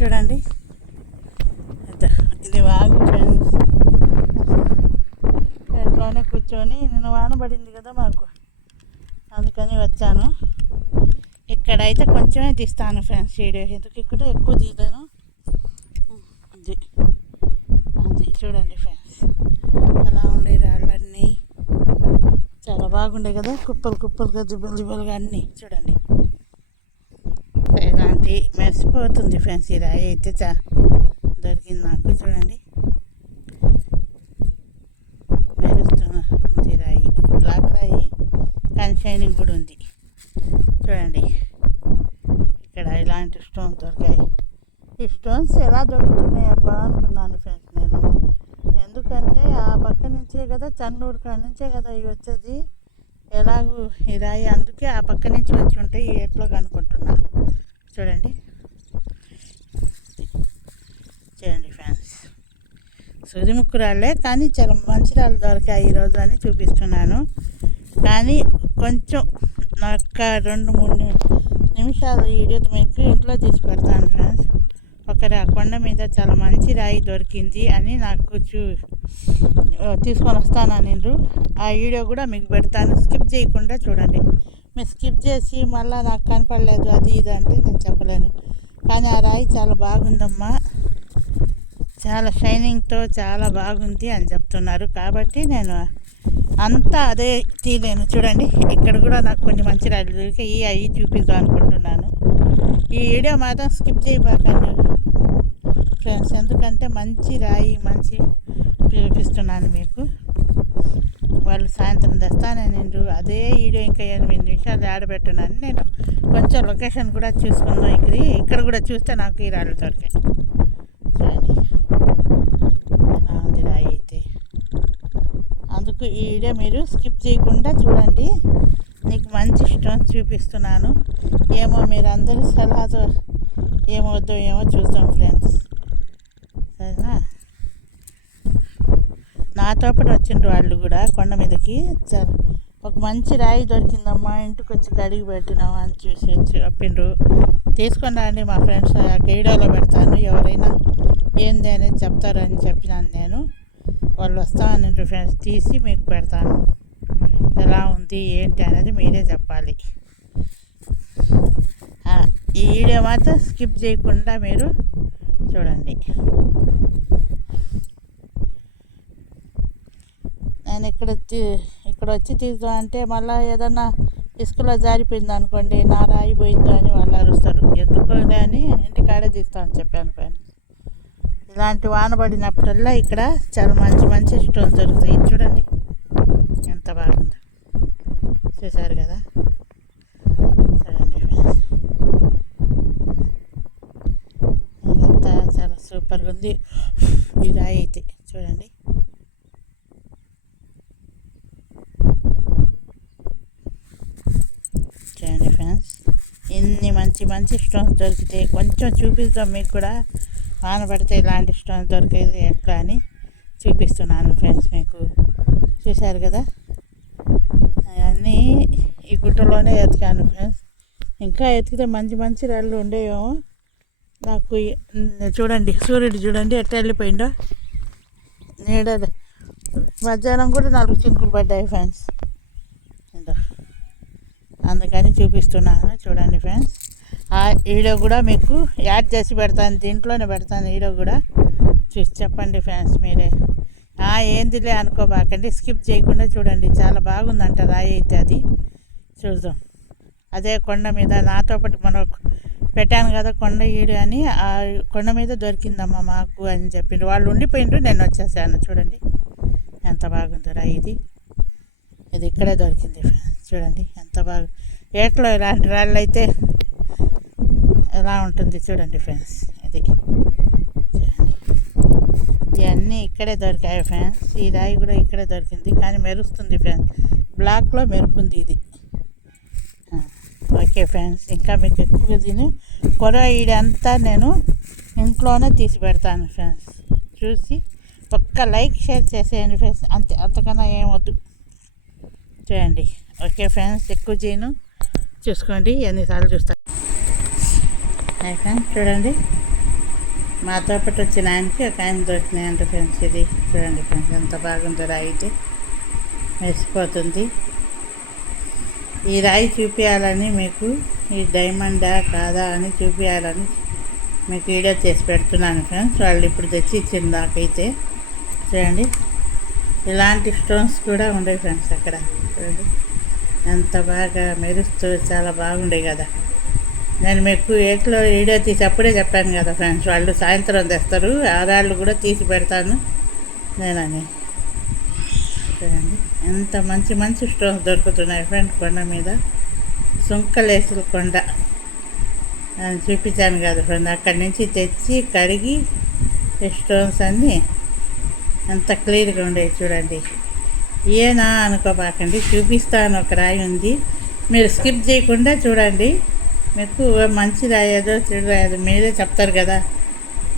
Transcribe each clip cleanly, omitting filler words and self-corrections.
చూడండి, ఇది వాగు ఫ్రెండ్స్. ఇంట్లోనే కూర్చొని నిన్న వాన పడింది కదా మాకు, అందుకని వచ్చాను. ఇక్కడైతే కొంచెమే తీస్తాను ఫ్రెండ్స్ వీడియో, ఎందుకు ఇక్కడ ఎక్కువ తీయలేను. అది అది చూడండి ఫ్రెండ్స్, అలా ఉండే రాళ్ళన్నీ చాలా బాగుండే కదా, కుప్పలు కుప్పలుగా దిబ్బలు దిబ్బలుగా అన్నీ చూడండి. ఇలాంటి మెరిసిపోతుంది ఫ్రెండ్స్. ఈ రాయి అయితే దొరికింది నాకు, చూడండి మెరుస్తుంది రాయి, బ్లాక్ రాయి కానీ షైనింగ్ కూడా ఉంది చూడండి. ఇక్కడ ఇలాంటి స్టోన్స్ దొరికాయి. ఈ స్టోన్స్ ఎలా దొరుకుతున్నాయి అబ్బా అనుకున్నాను ఫ్రెండ్స్ నేను, ఎందుకంటే ఆ పక్క నుంచే కదా, చన్నూరు కాడ నుంచే కదా ఇవి వచ్చేది. ఎలాగూ ఈ రాయి అందుకే ఆ పక్క నుంచి వచ్చి ఉంటాయి ఈ ఏట్లో అనుకుంటున్నా. చూడండి చూడండి ఫ్రెండ్స్, సుదిముక్కు రాళ్ళే కానీ చాలా మంచి రాళ్ళు దొరికాయి ఈరోజు అని చూపిస్తున్నాను. కానీ కొంచెం ఒక 2-3 నిమిషాలు వీడియో మీకు ఇంట్లో తీసి పెడతాను ఫ్రెండ్స్. ఆ కొండ మీద చాలా మంచి రాయి దొరికింది అని నాకు తీసుకొని వస్తాను నేను. ఆ వీడియో కూడా మీకు పెడతాను, స్కిప్ చేయకుండా చూడండి. మీరు స్కిప్ చేసి మళ్ళీ నాకు కనపడలేదు అది ఇది అంటే నేను చెప్పలేను. కానీ ఆ రాయి చాలా బాగుందమ్మా, చాలా షైనింగ్తో చాలా బాగుంది అని చెప్తున్నారు. కాబట్టి నేను అంతా అదే తీయలేను. చూడండి ఇక్కడ కూడా నాకు కొన్ని మంచి రాళ్ళు దొరికాయి, అవి చూపిద్దాం అనుకుంటున్నాను. ఈ వీడియో మాత్రం స్కిప్ చేయబాకండి ఫ్రెండ్స్, ఎందుకంటే మంచి రాయి మంచి చూపిస్తున్నాను మీకు. వాళ్ళు సాయంత్రం తెస్తానని నేను అదే వీడియో ఇంకా 8 నిమిషాలు ఆడబెట్టున్నాను నేను. కొంచెం లొకేషన్ కూడా చూసుకుందాం. ఇక్కడ కూడా చూస్తే నాకు ఈ రాళ్ళు దొరికాయి. చూడండి ఎలా ఉంది రాయి అయితే. అందుకు ఈ వీడియో మీరు స్కిప్ చేయకుండా చూడండి, నీకు మంచి స్టోన్స్ చూపిస్తున్నాను. ఏమో మీరు అందరూ సలహాతో ఏమవుద్దో ఏమో చూద్దాం ఫ్రెండ్స్, సరేనా. నాతో పాటు వచ్చిండ్రు వాళ్ళు కూడా కొండ మీదకి. ఒక మంచి రాయి దొరికిందమ్మా, ఇంటికి వచ్చి కడిగి పెట్టినామా అని చూసి చెప్పిండ్రు. తీసుకొని రండి మా ఫ్రెండ్స్, వీడియోలో పెడతాను, ఎవరైనా ఏంది అనేది చెప్తారని చెప్పినాను నేను. వాళ్ళు వస్తామని ఫ్రెండ్స్, తీసి మీకు పెడతాను. ఎలా ఉంది ఏంటి అనేది మీరే చెప్పాలి. ఈ వీడియో మాత్రం స్కిప్ చేయకుండా మీరు చూడండి. నేను ఇక్కడ వచ్చి తీద్దాం అంటే మళ్ళీ ఏదన్నా ఇసుకలో జారిపోయింది అనుకోండి, నా రాయి పోయిందో అని వాళ్ళు అరుస్తారు. ఎందుకు అని ఇంటికాడే తీస్తామని చెప్పాను ఫ్రెండ్స్. ఇలాంటి వాన పడినప్పుడల్లా ఇక్కడ చాలా మంచి మంచి స్టోన్స్ దొరుకుతాయి. చూడండి ఎంత బాగుందో, చూసారు కదా. చూడండి ఫ్రెండ్స్, ఇదంతా చాలా సూపర్గా ఉంది ఈ రాయి అయితే. చూడండి చూడండి ఫ్రెండ్స్, ఇన్ని మంచి మంచి స్టోన్స్ దొరికితే కొంచెం చూపిద్దాం మీకు కూడా. వాన పడితే ఇలాంటి స్టోన్స్ దొరికేది ఎట్లా అని చూపిస్తున్నాను ఫ్రెండ్స్ మీకు. చూశారు కదా, అవన్నీ ఈ గుట్టలోనే ఎతికాను ఫ్రెండ్స్. ఇంకా ఎతికితే మంచి మంచి రాళ్ళు ఉండేవేమో నాకు. చూడండి సూర్యుడు చూడండి ఎట్లా వెళ్ళిపోయిందో, నీడ మధ్యాహ్నం కూడా 4 చినుకులు పడ్డాయి ఫ్రెండ్స్. అందుకని చూపిస్తున్నాను చూడండి ఫ్రెండ్స్. ఆ వీడియో కూడా మీకు యాడ్ చేసి పెడతాను, దీంట్లోనే పెడతాను వీడియో కూడా, చూసి చెప్పండి ఫ్రెండ్స్ మీరే. ఏందిలే అనుకోబాకండి, స్కిప్ చేయకుండా చూడండి. చాలా బాగుందంట రాయి అయితే, అది చూద్దాం. అదే కొండ మీద నాతో పాటు మనం పెట్టాను కదా కొండ వీడియో అని, ఆ కొండ మీద దొరికిందమ్మా మాకు అని చెప్పిండ్రు. వాళ్ళు ఉండిపోయిండ్రు, నేను వచ్చేసాను. చూడండి ఎంత బాగుందో రాయి ఇది ఇక్కడే దొరికింది ఫ్రెండ్స్. చూడండి ఎంత బాగా, ఏట్లో ఇలాంటి రాళ్ళు అయితే ఎలా ఉంటుంది చూడండి ఫ్రెండ్స్. ఇది చూడండి, ఇవన్నీ ఇక్కడే దొరికాయి ఫ్రెండ్స్. ఈ రాయి కూడా ఇక్కడే దొరికింది కానీ మెరుస్తుంది ఫ్రెండ్స్, బ్లాక్లో మెరుపుంది ఇది. ఓకే ఫ్రెండ్స్, ఇంకా మీకు ఎక్కువ తిని ఇదంతా నేను ఇంట్లోనే తీసి పెడతాను ఫ్రెండ్స్. చూసి ఒక్క లైక్ షేర్ చేసేయండి ఫ్రెండ్స్, అంతకన్నా ఏమొద్దు. చూడండి ఓకే ఫ్రెండ్స్, ఎక్కువ చేయను, చూసుకోండి ఎన్నిసార్లు చూస్తాను. ఫ్రెండ్స్ చూడండి మాతో పాటు వచ్చిన ఆయనకి ఒక ఆయన దొరికినాయంట ఫ్రెండ్స్. ఇది చూడండి ఫ్రెండ్స్, ఎంత బాగుందో రాయి అయితే మెరిసిపోతుంది. ఈ రాయి చూపించాలని మీకు, ఈ డైమండా కాదా అని చూపించాలని మీకు వీడియో చేసి పెడుతున్నాను ఫ్రెండ్స్. వాళ్ళు ఇప్పుడు తెచ్చి ఇచ్చింది నాకైతే. చూడండి, ఇలాంటి స్టోన్స్ కూడా ఉండే ఫ్రెండ్స్ అక్కడ. చూడండి ఎంత బాగా మెరుస్తూ చాలా బాగుండే కదా. నేను మీకు ఏట్లో వీడియో తీసి అప్పుడే చెప్పాను కదా ఫ్రెండ్స్, వాళ్ళు సాయంత్రం తెస్తారు, ఆరాళ్ళు కూడా తీసి పెడతాను నేనని. చూడండి ఎంత మంచి మంచి స్టోన్స్ దొరుకుతున్నాయి ఫ్రెండ్స్ కొండ మీద. సుంకలేసుల కొండ అని చూపించాను కదా ఫ్రెండ్, అక్కడి నుంచి తెచ్చి కడిగి స్టోన్స్ అన్నీ ఎంత క్లియర్గా ఉండేవి. చూడండి, ఏనా అనుకోబాకండి, చూపిస్తాను. ఒక రాయి ఉంది, మీరు స్కిప్ చేయకుండా చూడండి. మీకు మంచి రాయేదో చెడు రాయేదో మీరే చెప్తారు కదా.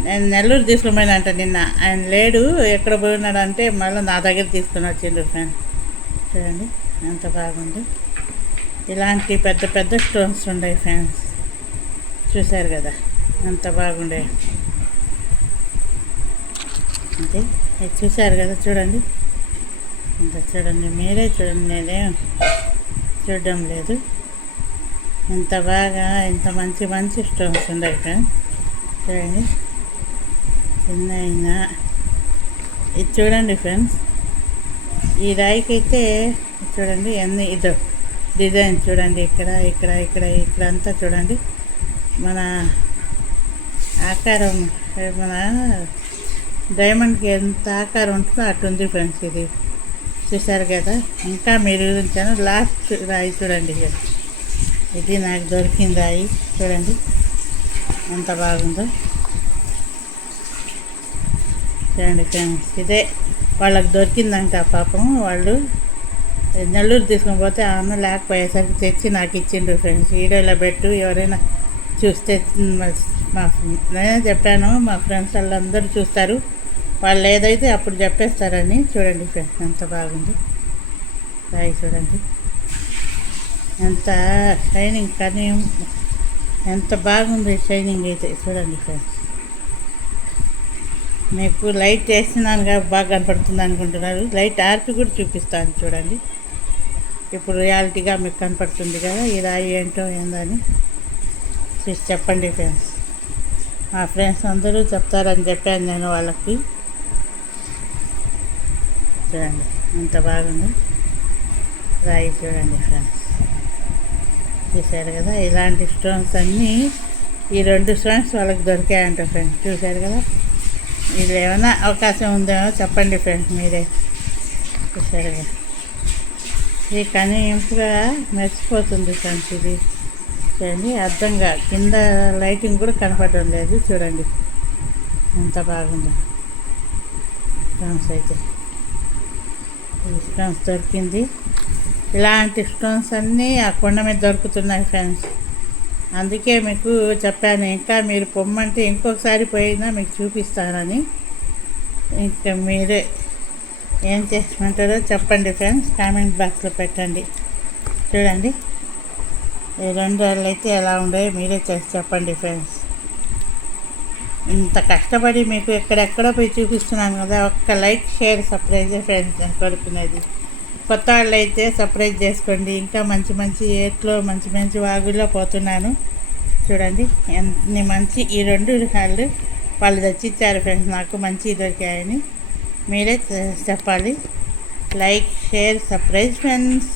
నేను నెల్లూరు తీసుకుపోయినంట నిన్న, ఆయన లేడు, ఎక్కడ పోయినాడంటే మళ్ళీ నా దగ్గర తీసుకుని వచ్చిండు ఫ్రెండ్. చూడండి ఎంత బాగుంది. ఇలాంటి పెద్ద పెద్ద స్టోన్స్ ఉన్నాయి ఫ్రెండ్స్, చూశారు కదా ఎంత బాగుండే. అంటే చూశారు కదా, చూడండి ఇంత చూడండి, మీరే చూడండి, నేనేం చూడడం లేదు. ఇంత బాగా ఇంత మంచి మంచి స్టోన్స్ ఉన్నాయి ఫ్రెండ్స్. చూడండి చిన్న అయినా ఇది చూడండి ఫ్రెండ్స్. ఈ రాయికైతే చూడండి ఎన్ని ఇదో డిజైన్ చూడండి, ఇక్కడ ఇక్కడ ఇక్కడ ఇక్కడ అంతా చూడండి మన ఆకారం, మన డైమండ్కి ఎంత ఆకారం ఉంటుందో అటుంది ఫ్రెండ్స్. ఇది చూసారు కదా. ఇంకా మీరు ఉంచాను లాస్ట్ రాయి చూడండి, ఇది నాకు దొరికింది రాయి. చూడండి ఎంత బాగుందో. చూడండి ఫ్రెండ్స్, ఇదే వాళ్ళకి దొరికిందంట పాపం. వాళ్ళు నెల్లూరు తీసుకొని పోతే అన్న లేకపోయేసరికి తెచ్చి నాకు ఇచ్చిండ్రు ఫ్రెండ్స్. వీడియోలో పెట్టు, ఎవరైనా చూస్తే నేనే చెప్పాను, మా ఫ్రెండ్స్ వాళ్ళందరూ చూస్తారు, వాళ్ళు ఏదైతే అప్పుడు చెప్పేస్తారని. చూడండి ఫ్రెండ్స్ ఎంత బాగుంది రాయి. చూడండి ఎంత షైనింగ్, కానీ ఎంత బాగుంది షైనింగ్ అయితే. చూడండి ఫ్రెండ్స్, మీకు లైట్ వేస్తున్నాను కాబట్టి బాగా కనపడుతుంది అనుకుంటున్నారు, లైట్ ఆర్పి కూడా చూపిస్తాను చూడండి. ఇప్పుడు రియాలిటీగా మీకు కనపడుతుంది కదా ఈ రాయి ఏంటో ఏందని చూసి చెప్పండి ఫ్రెండ్స్. మా ఫ్రెండ్స్ అందరూ చెప్తారని చెప్పాను నేను వాళ్ళకి. చూడండి ఎంత బాగుంది రాయి. చూడండి ఫ్రెండ్స్, చూశారు కదా. ఇలాంటి స్టోన్స్ అన్నీ ఈ 2 స్టోన్స్ వాళ్ళకి దొరికాయంట ఫ్రెండ్స్. చూశారు కదా. ఇది ఏమైనా అవకాశం ఉందేమో చెప్పండి ఫ్రెండ్స్ మీరే. చూశారు కదా, ఇది కానీ ఇంపుగా మెరిసిపోతుంది ఫ్రెండ్స్. ఇది చూడండి అర్థంగా కింద లైటింగ్ కూడా కనపడడం లేదు. చూడండి ఎంత బాగుందో స్టోన్స్ అయితే. ఈ స్టోన్స్ దొరికింది. ఇలాంటి స్టోన్స్ అన్నీ ఆ కొండ మీద దొరుకుతున్నాయి ఫ్రెండ్స్. అందుకే మీకు చెప్పాను, ఇంకా మీరు పొమ్మంటే ఇంకొకసారి పోయినా మీకు చూపిస్తానని. ఇంకా మీరే ఏం చేసుకుంటారో చెప్పండి ఫ్రెండ్స్, కామెంట్ బాక్స్లో పెట్టండి. చూడండి ఈ 2 రాళ్ళు అయితే ఎలా ఉండేవి మీరే చేసి చెప్పండి ఫ్రెండ్స్. ఇంత కష్టపడి మీకు ఎక్కడెక్కడో పోయి చూపిస్తున్నాను కదా, ఒక్క లైక్ షేర్ సబ్స్క్రైబ్ ఫ్రెండ్స్ నేను కోరుకునేది. కొత్త వాళ్ళు అయితే సబ్స్క్రైబ్ చేసుకోండి. ఇంకా మంచి మంచి ఏట్లో మంచి మంచి వాగుల్లో పోతున్నాను. చూడండి ఎన్ని మంచి ఈ 2 రాళ్ళు వాళ్ళు తెచ్చిచ్చారు ఫ్రెండ్స్, నాకు మంచి దొరికాయని మీరే చెప్పాలి. Like share subscribe friends.